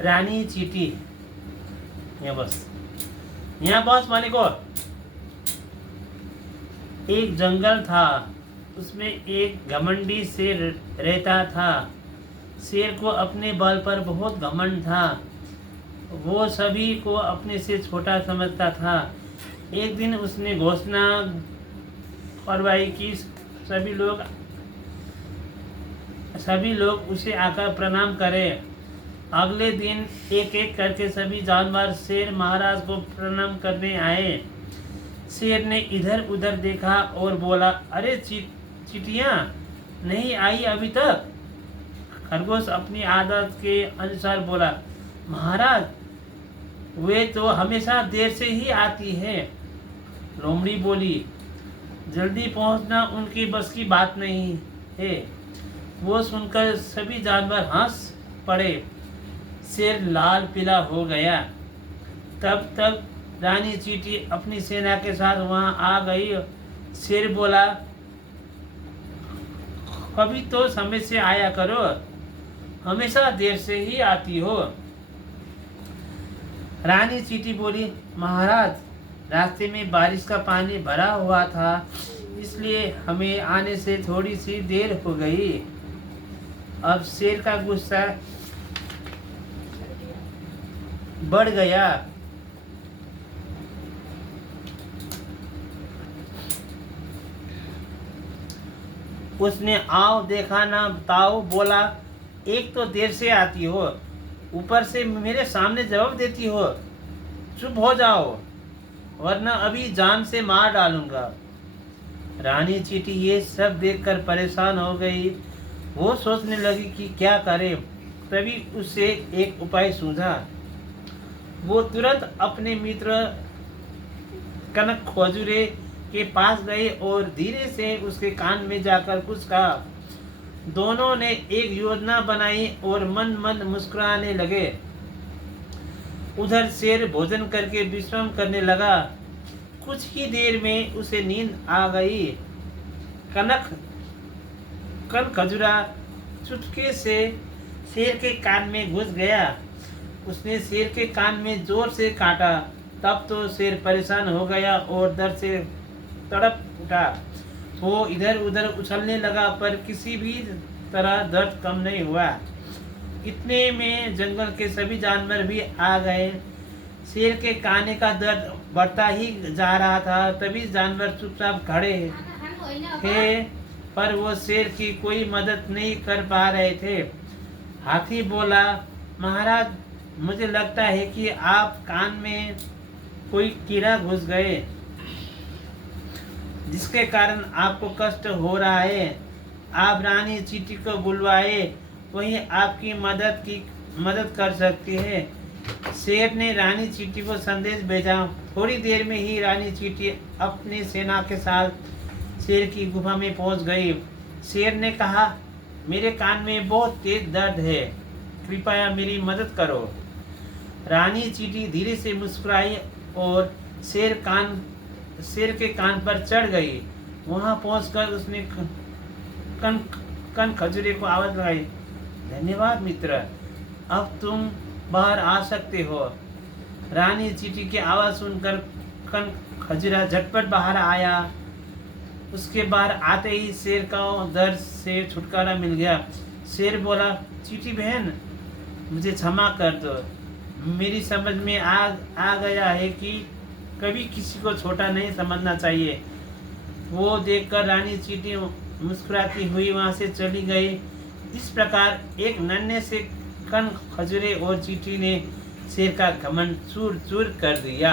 रानी चींटी। यहाँ बस, यहाँ बस मालिक। और एक जंगल था, उसमें एक घमंडी शेर रहता था। शेर को अपने बल पर बहुत घमंड था। वो सभी को अपने से छोटा समझता था। एक दिन उसने घोषणा करवाई कि सभी लोग उसे आकर प्रणाम करें। अगले दिन एक एक करके सभी जानवर शेर महाराज को प्रणाम करने आए। शेर ने इधर उधर देखा और बोला, अरे चींटियाँ नहीं आई अभी तक? खरगोश अपनी आदत के अनुसार बोला, महाराज वे तो हमेशा देर से ही आती है। लोमड़ी बोली, जल्दी पहुंचना उनकी बस की बात नहीं है। वो सुनकर सभी जानवर हंस पड़े। शेर लाल पीला हो गया। तब तक रानी चींटी अपनी सेना के साथ वहां आ गई। शेर बोला, कभी तो समय से आया करो, हमेशा देर से ही आती हो। रानी चींटी बोली, महाराज रास्ते में बारिश का पानी भरा हुआ था, इसलिए हमें आने से थोड़ी सी देर हो गई। अब शेर का गुस्सा बढ़ गया। उसने आओ देखा ना ताओ बोला, एक तो देर से आती हो, ऊपर से मेरे सामने जवाब देती हो। चुप हो जाओ, वरना अभी जान से मार डालूंगा। रानी चींटी ये सब देखकर परेशान हो गई। वो सोचने लगी कि क्या करे। तभी उसे एक उपाय सूझा। वो तुरंत अपने मित्र कनक खजूरे के पास गए और धीरे से उसके कान में जाकर कुछ कहा। दोनों ने एक योजना बनाई और मन मन मुस्कुराने लगे। उधर शेर भोजन करके विश्राम करने लगा। कुछ ही देर में उसे नींद आ गई। कन खजूरा चुटके से शेर के कान में घुस गया। उसने शेर के कान में जोर से काटा। तब तो शेर परेशान हो गया और दर्द से तड़प उठा। वो इधर उधर उछलने लगा, पर किसी भी तरह दर्द कम नहीं हुआ। इतने में जंगल के सभी जानवर भी आ गए। शेर के काने का दर्द बढ़ता ही जा रहा था। तभी जानवर चुपचाप खड़े थे, पर वो शेर की कोई मदद नहीं कर पा रहे थे। हाथी बोला, महाराज मुझे लगता है कि आप कान में कोई कीड़ा घुस गए, जिसके कारण आपको कष्ट हो रहा है। आप रानी चींटी को बुलवाए, वही आपकी मदद कर सकती है। शेर ने रानी चींटी को संदेश भेजा। थोड़ी देर में ही रानी चींटी अपनी सेना के साथ शेर की गुफा में पहुंच गई। शेर ने कहा, मेरे कान में बहुत तेज दर्द है, कृपया मेरी मदद करो। रानी चींटी धीरे से मुस्कुराई और शेर के कान पर चढ़ गई। वहां पहुंचकर उसने कन खजूरे को आवाज लगाई, धन्यवाद मित्र, अब तुम बाहर आ सकते हो। रानी चींटी की आवाज सुनकर कन खजूरा झटपट बाहर आया। उसके बाहर आते ही शेर का दर्द से छुटकारा मिल गया। शेर बोला, चींटी बहन मुझे क्षमा कर दो। मेरी समझ में आ गया है कि कभी किसी को छोटा नहीं समझना चाहिए। वो देखकर रानी चींटी मुस्कुराती हुई वहां से चली गई। इस प्रकार एक नन्हे से कन खजूरे और चींटी ने शेर का घमंड चूर चूर कर दिया।